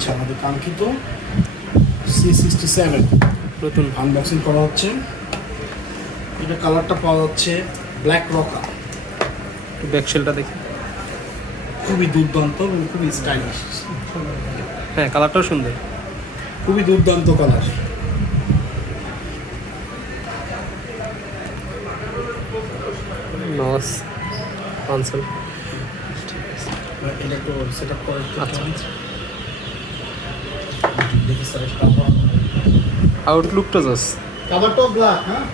হচ্ছে আমাদের কাঙ্ক্ষিত C67 নতুন আনবক্সিং করা হচ্ছে। এটা কালারটা পাওয়া যাচ্ছে ব্ল্যাক রকা, ব্যাকশেলটা দেখি। খুবই দুর্দান্ত এবং খুবই স্টাইলিশ, হ্যাঁ, কালারটাও সুন্দর। খুবই দুর্দান্ত কালার। নস কনসোল। এটা একটু সেট আপ করে আচ্ছা আচ্ছা। দেখি স্যার কাভার, আউটলুকটা জাস্ট কাভারটাও ব্ল্যাক, হ্যাঁ